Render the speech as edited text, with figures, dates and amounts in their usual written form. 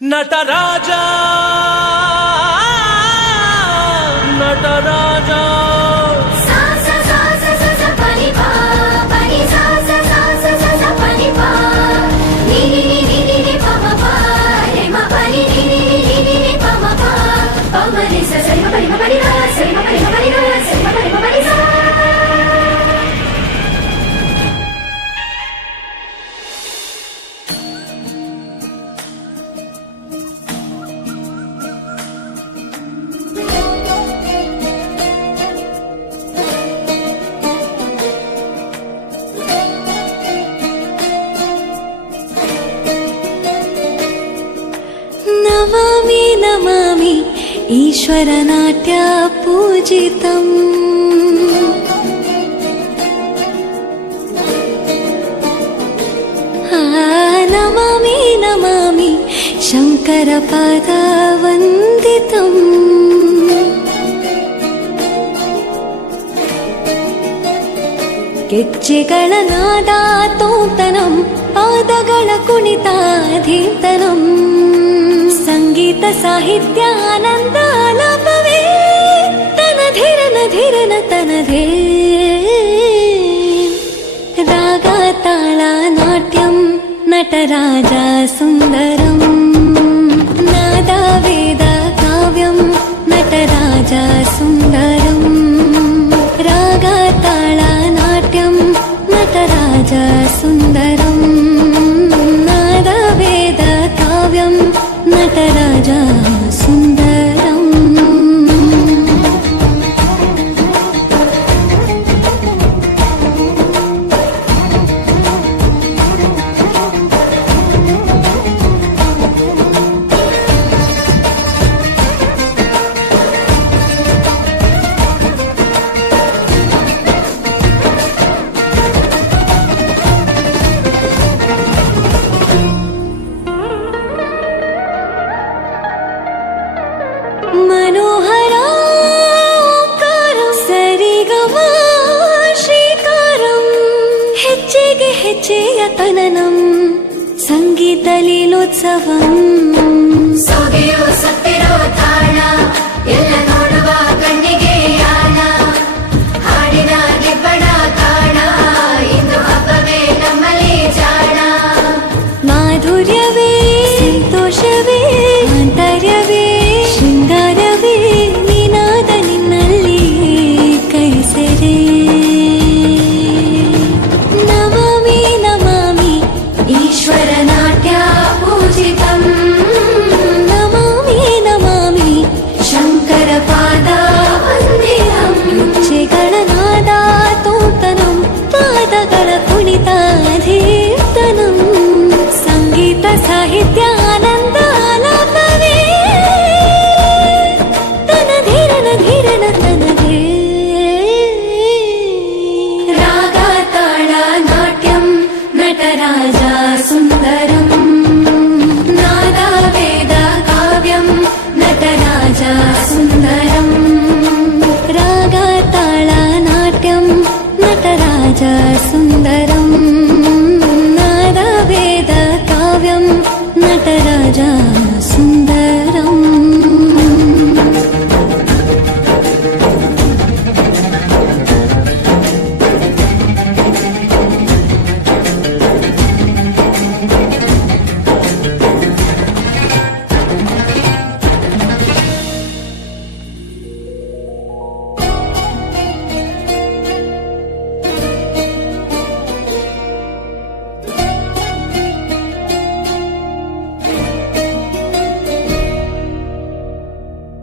ನಟರಾಜ ನಟರಾಜ नमामि नमामि ईश्वरनाट्य पूजितम् नमामि नमामि शङ्करपादवन्दितम् ಗೆಜ್ಜೆಗಳ ನಾದ ತೋಂತನಂ ಪಾದಗಳ ಕುಣಿತಾಧೀಂತನಂ ಸಂಗೀತ ಸಾಹಿತ್ಯ ಆನಂದ ಆಲಾಪವೇ ತನಧಿರನ ಧಿರನ ತನಧೇ ರಾಗ ತಾಳ ನಾಟ್ಯಂ ನಟರಾಜ ಸುಂದರಂ ನಾದ ವೇದ ಕಾವ್ಯಂ ನಟರಾಜ ಸುಂದರಂ ರಾಗ ತಾಳ ನಾಟ್ಯಂ ನಟರಾಜ ಸುಂದರಂ ನಾದ ವೇದ ಕಾವ್ಯಂ ನಟರಾಜ ಸುಂದರಂ मनोहराकारं सरिगम ಶ್ರೀಕಾರಂ ಹೆಜ್ಜೆಗೆ ಹೆಜ್ಜೆಯ ತನನಂ ಸಂಗೀತ ಲೀಲೋತ್ಸವಂ ಸೊಗೆಯೋ ಸತ್ತಿರೋ ತಾಳ ಎಲ್ಲ